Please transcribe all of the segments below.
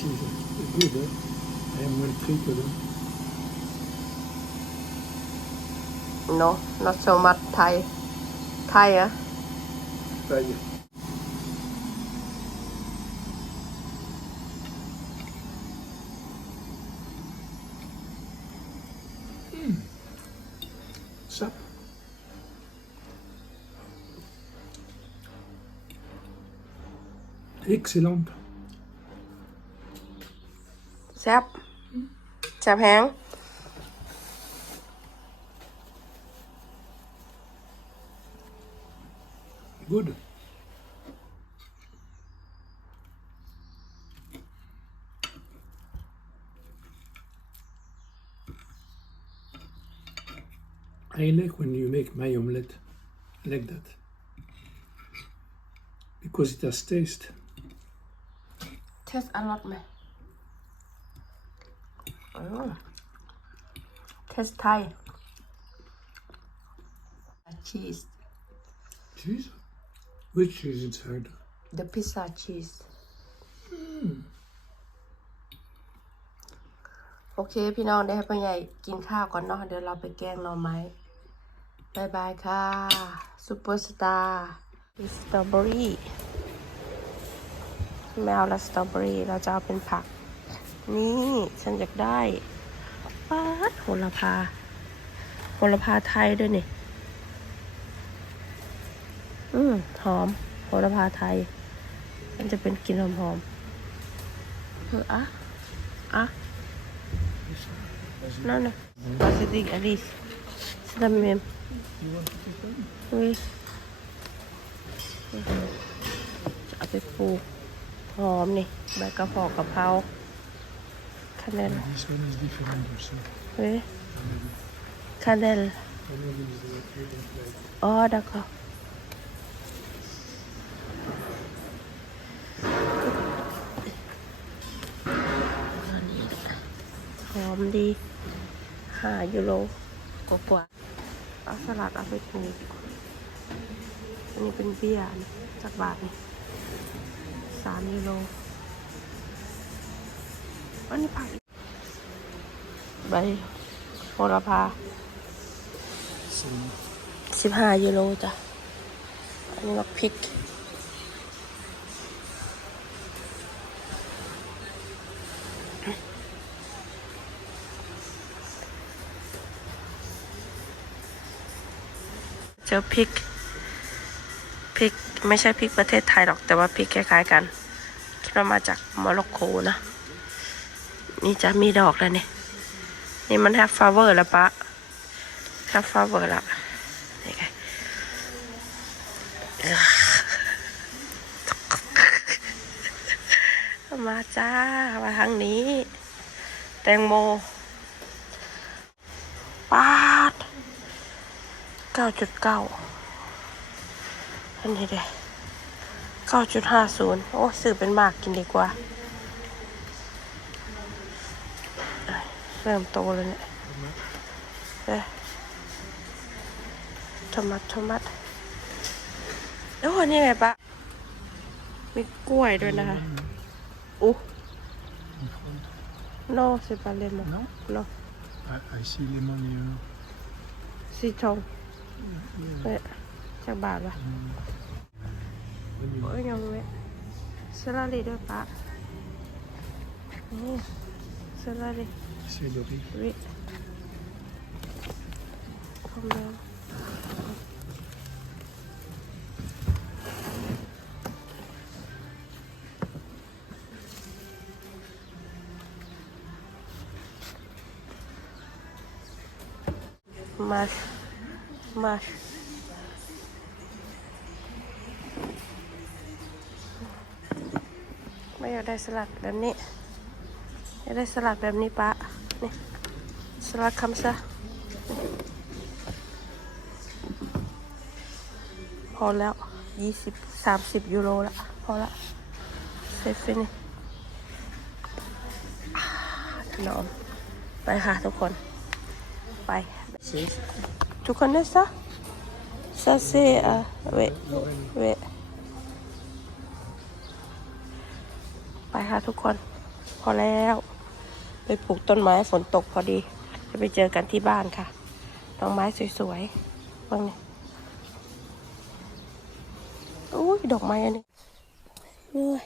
precisa. É vida. Né? É muito rico, né? Não, nós somos uma taia. Taia. É? Taia. Hum. Sapo. excellente. Mm. Sap. Excellent. แซ่บแซ่บแห้ง Good. I like when you make my omelette like that because it has taste. เทสอร่อยไหม เทสไทยชีส Cheese? Which cheese inside? the pizza cheese โอเค พี่น้องได้ให้พ่อใหญ่กินข้าวก่อนเนาะเดี๋ยวเราไปแกงหน่อไม้บายบายค่ะซูเปอร์สตาร์สตรอเบอรี่ไม่เอาละสตรอเบอรี่เราจะเอาเป็นผัก นี่ฉันอยากได้ป๊าโหระพาโหระพาไทยด้วยนี่ อืมหอมโหระพาไทย มันจะเป็นกลิ่นหอมๆเอออะอะนั่นน่ะวาสติกอลิสสตัมเมม You want to take one? เฮ้ยจะเอาไปปลูกหอมนี่ใบกระเพาะกะเพรา คาเนล This one is different also. เฮ้ยคาเนล Cannella is the red and white. อ๋อดักก็หอมดีห้ายูโรกว่าๆเอาสลัดเอาไปปลูกอันนี้เป็นเบี้ยนะจากบาทนี่สามยูโร อันนี้ผักอีกใบโหระพา Same. สิบห้ายูโรจ้ะ อันนี้ก็พริก เจอพริก พริก ไม่ใช่พริกประเทศไทยหรอก แต่ว่าพริกคล้ายๆกัน คิดว่ามาจากโมร็อกโกนะ นี่จะมีดอกแล้วเนี่ย นี่มันแฮฟฟาเวอร์แล้วปะแฮฟฟาเวอร์ละนี่ไงมาจ้า มาทางนี้ แตงโมปาดเก้าจุดเก้าอันนี้เด้เก้าจุดห้าศูนย์โอ้ ซื้อเป็นมากกินดีกว่าเอ้ย เริ่มโตแล้วเนี่ยเอ้ยโทมัตโทมัตโอ้นี่ไงปะมีกล้วยด้วยนะคะอู้ no c'est pas lemon No? no I, I see lemon here. สีทองเอ๊ะจากบาทปะ When you โอ้ยยัง เว้ยสลัดเลยด้วยปะนี่สลัดเลย celery. วิคอมเมนมาชมาชไม่อยากได้สลัดแบบนี้อยากได้สลัดแบบนี้ปะ สลัดคำซะพอแล้วยี่สิบสามสิบยูโรละพอละเซฟฟินี่ถนอม ไปค่ะทุกคน ไป Says Tu connais ça Ça c'est... Euh, oui, oui. ไปค่ะทุกคน พอแล้ว ไปปลูกต้นไม้ฝนตกพอดี จะไปเจอกันที่บ้านค่ะดอกไม้สวยๆบ้างนี่อุ้ยดอกไม้อันนี้เอ้ย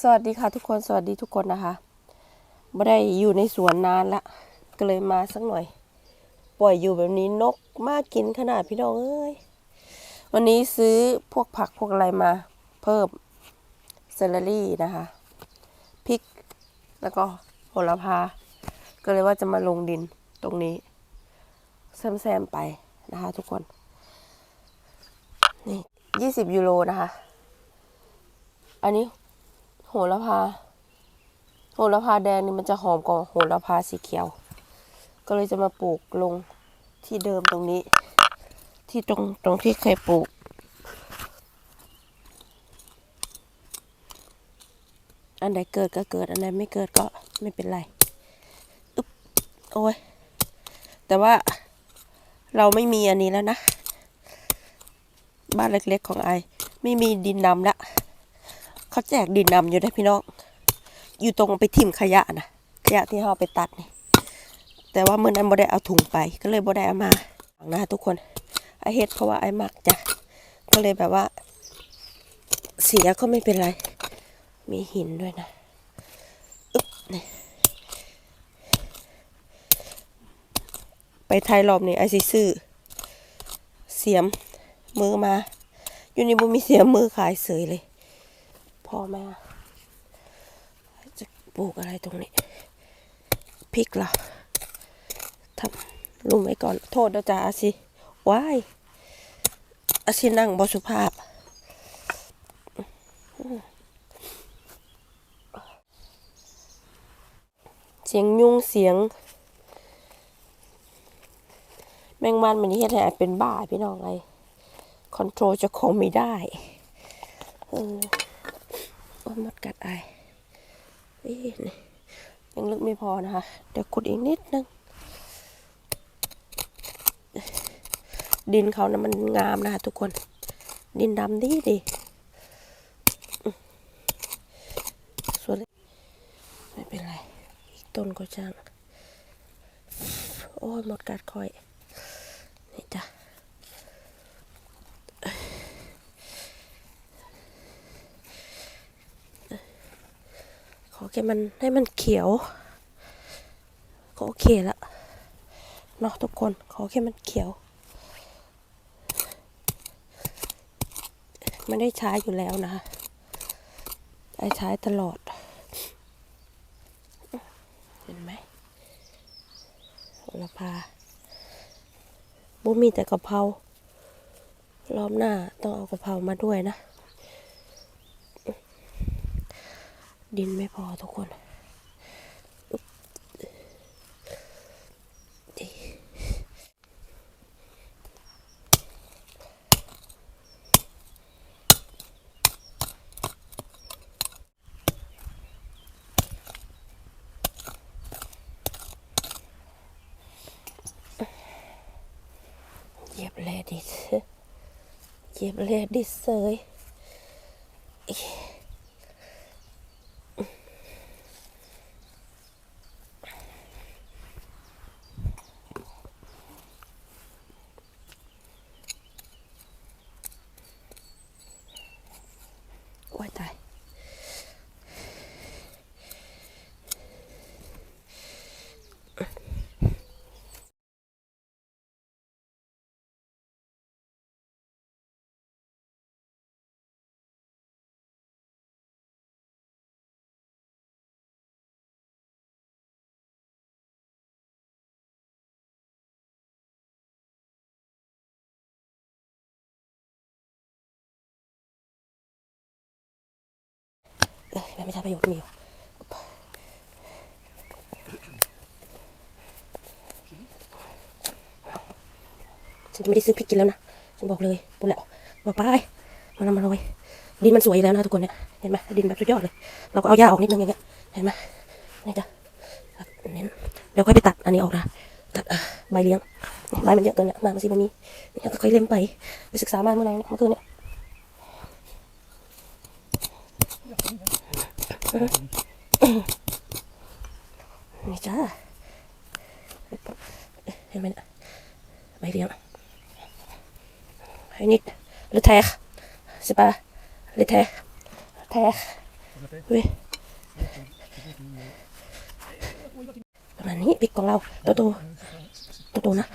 สวัสดีค่ะทุกคนสวัสดีทุกคนนะคะไม่ได้อยู่ในสวนนานละก็เลยมาสักหน่อย ปล่อยอยู่แบบนี้นกมากกินขนาดพี่น้องเอ้ยวันนี้ซื้อพวกผักพวกอะไรมา เพิ่มเซลลารี่นะคะพริก แล้วก็โหระพา ก็เลยว่าจะมาลงดินตรงนี้แซมๆไปนะคะ ทุกคน นี่ยี่สิบยูโรนะคะ อันนี้โหระพา โหระพาแดงนี่มันจะหอมกว่าโหระพาสีเขียว ก็เลยจะมาปลูกลงที่เดิมตรงนี้ ที่ตรงตรงที่เคยปลูกอันไหนเกิดก็เกิด อันไหนไม่เกิดก็ไม่เป็นไร โอ้ย แต่ว่าเราไม่มีอันนี้แล้วนะ บ้านเล็กๆของไอ ไม่มีดินดำละเขาแจกดินดำอยู่ได้พี่น้อง อยู่ตรงไปทิ่มขยะนะขยะที่เราไปตัดนี่ แต่ว่าเมื่อนั้นบ่ได้เอาถุงไป ก็เลยบ่ได้เอามานะทุกคนไอเฮ็ดเพราะว่าไอมักจ้ะ ก็เลยแบบว่า เสียก็ไม่เป็นไร มีหินด้วยนะอึ๊บนี่ ไปไทยรอบนี้ไอซิซื้อเสียมมือมา อยู่ในบุมีเสียมมือขายเสยเลย พอม่จะปลูกอะไรตรงนี้พริกเหราทำลุมไว้ก่อน โทษนะจ๊ะอาซิว้ายอาซินั่งบสุภาพเสียงยุงเสียง แมงมันมันนี่เฮ็ดให้เป็นบ้าพี่น้องไงคอนโทรลจะคงไม่ได้ เออโอ้มดกัดไอายนี่นี่ยังลึกไม่พอนะคะ เดี๋ยวขุดอีกนิดนึง ดินเขานะมันงามนะคะทุกคน ดินดำดีดีส่วนไม่เป็นไร อีกต้นก็ช่าง โอ้ยหมดกัดคอย นี่จ้ะขอแค่มันให้มันเขียว ก็โอเคละเนาะทุกคนขอแค่มันเขียวไม่ได้ใช้อยู่แล้วนะไอใช้ตลอด เห็นไหมโหระพา บุมีแต่กะเพรารอบหน้าต้องเอากะเพรามาด้วยนะ ดินไม่พอทุกคนอุ๊บดีเหยียบเลดิส เจ็บเลยดิเซย เอ้ยมันไม่ใช่ประโยชน์มีอยู่ฉันไม่ได้ซื้อพริกกินแล้วนะ ฉันบอกเลยปุ๊แล้วบอกไปมันเอามาเลยดินมันสวยอยู่แล้วนะทุกคนเนี่ย เห็นไหมดินแบบสุดยอดเลย เราก็เอาหญ้าออกนิดนึงอย่างเงี้ย เห็นไหมนี่จ้ะเน้นเดี๋ยวค่อยไปตัดอันนี้ออกนะ ตัดเออใบเลี้ยง ใบมันเยอะเกินเนี่ยมามันสิมันมีเนี่ก็ค่อยเล่มไป ไปศึกษามาเมื่อไหร่เมื่อคืนเนี่ย นี่จ้าเห็นไหมเนี่ยใบเดียวให้นิดหรือแทกใช่ปะหรือแทกแทกเว้ยประมาณนี้ปิกของเราโตโตโตโตนะ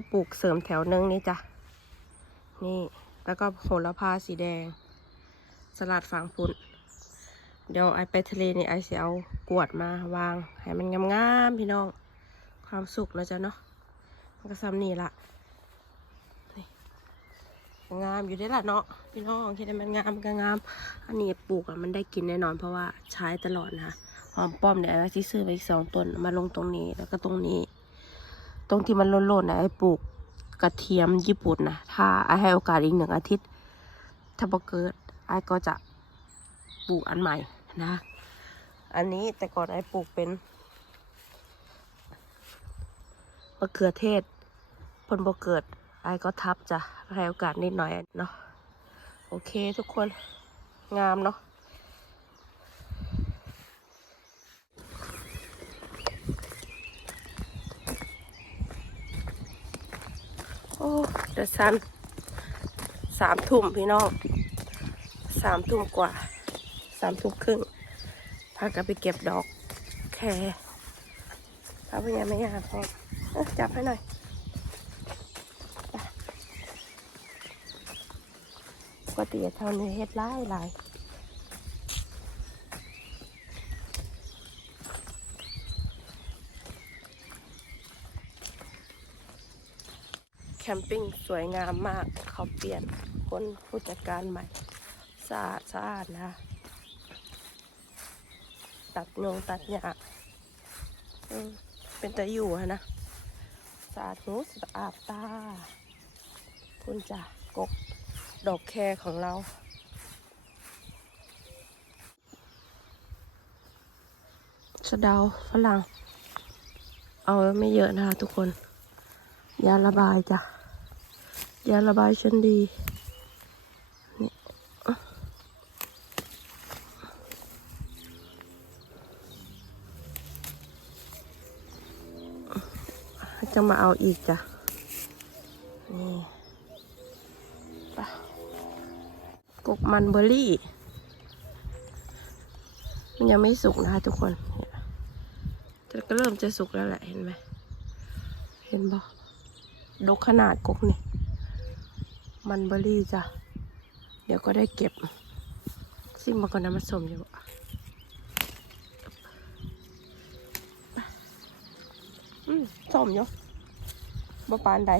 ก็ปลูกเสริมแถวนึงนี่จ้ะ นี่แล้วก็โหระพาสีแดง สลัดฝั่งพุนเดี๋ยวไอไปทะเลนี่ไอจะเอากวดมาวาง ให้มันงามๆพี่น้อง ความสุขนะจ๊ะเนาะมันก็ซ้ำนี่ละงามอยู่ได้ละเนาะพี่น้องคิดว่ามันงามมันก็งาม อันนี้ปลูกอะมันได้กินแน่นอนเพราะว่าใช้ตลอดนะคะหอมป้อมเนี่ยไอ้ที่ซื้อไปอีกสองต้นมาลงตรงนี้แล้วก็ตรงนี้ ตรงที่มันโล่นๆนะไอ้ปลูกกระเทียมญี่ปุ่นนะถ้าไอ้ให้โอกาสอีกหนึ่งอาทิตย์ ถ้าบ่เกิดไอ้ก็จะปลูกอันใหม่นะ อันนี้แต่ก่อนไอ้ปลูกเป็นมะเขือเทศผลบ่เกิดไอ้ก็ทับจะให้โอกาสนิดหน่อยเนาะโอเคทุกคนงามเนาะ โจะสั้นสามทุ่มพี่น้องสามทุ่มกว่าสามทุ่มครึ่งพากันไปเก็บดอกแคร์พาไปยังไม่ยากพอเอ้ยจับให้หน่อยไปกติเท่านี้เฮ็ดไลายหลายแค มปิ้งสวยงามมาก เขาเปลี่ยนคนผู้จัดการใหม่สะอาดสะอาดนะ ตัดงงตัดหญ้าเป็นตะอยู่ะนะสะอาดหูสะอาดตา คุณจ้ะกกดอกแครของเราสะเดาฝรั่ง เอาไว้ไม่เยอะนะคะทุกคน ยาระบายจ้ะ ยาระบายชั้นดีนี่จะมาเอาอีกจ้ะ นี่ไปกกมันเบอร์รี่ มันยังไม่สุกนะคะทุกคนเนี่ยแต่ก็เริ่มจะสุกแล้วแหละเห็นไหม เห็นบ่ดูขนาดกกนี่ มันเบอรี่จ้ะ เดี๋ยวก็ได้เก็บ ซิ่งมาก่อนนะมาสมอยู่บ่อืมสมอยู่บ่ปานใด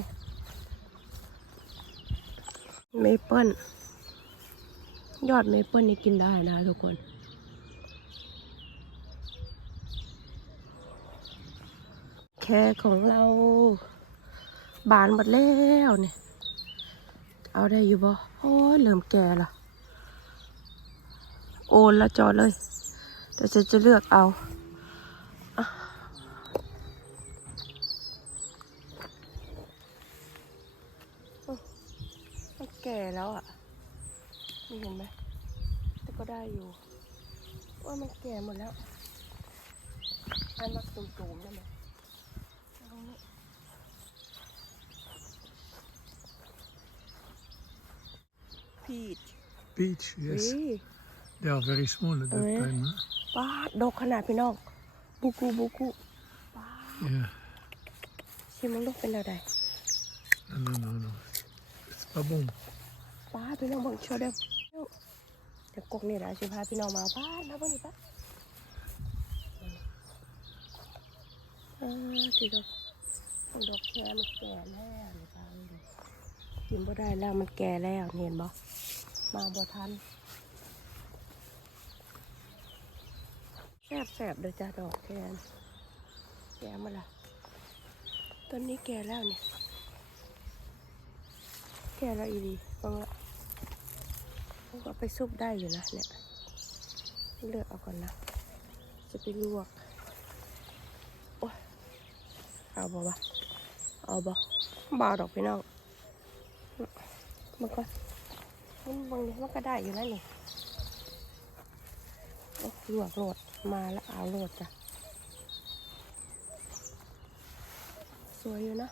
เมเปิลยอดเมเปิลนี่กินได้นะทุกคน แค่ของเรา บานหมดแล้วเนี่ย เอาได้อยู่บ่โอ้ยเริ่มแก่ละโอนละจอเลยเดี๋ยวฉันจะเลือกเอาอแก่แล้วอะนี่เห็นไหมแต่ก็ได้อยู่ว่ามันแก่หมดแล้วให้มักตุ่มๆได้ไหมเอานี่ แ peach Peach, yes. เฮ้ย They are very small at that Oh, yeah. time. Huh? ป้าดดกขนาดพี่น้องบุกูบุกู Yeah. ชิมมันลูกเป็นอะไร No, no, no, no. C'est pas bon. ป้าดพี่น้องเบังโชว์เด้อเดี๋ยวกกนี่แหละชิพาพี่น้องมาป้าดมาเบ่งนี่ป้าเออทีดอกดอกแค่มันแก่แล้วนี่ป้าเอ้ย กินบ่ได้แล้วมันแก่แล้วเห็นบ่มาบ่ทันแซ่บแซ่บๆเด้อจ้าดอกแคนแก่มาละต้นนี้แก่แล้วเนี่ย แก่แล้วอีดีฟังละมันก็ไปซุปได้อยู่นะเนี่ย เลือกเอาก่อนนะ จะไปลวก โอ้ยเอาบ่วะเอาบ่บาดอกพี่น้อง มันก็มันบางนี้มันก็ได้อยู่แล้วนี่โอ้ลวกโหลดมาแล้วเอาโหลดจ้ะ สวยอยู่นะ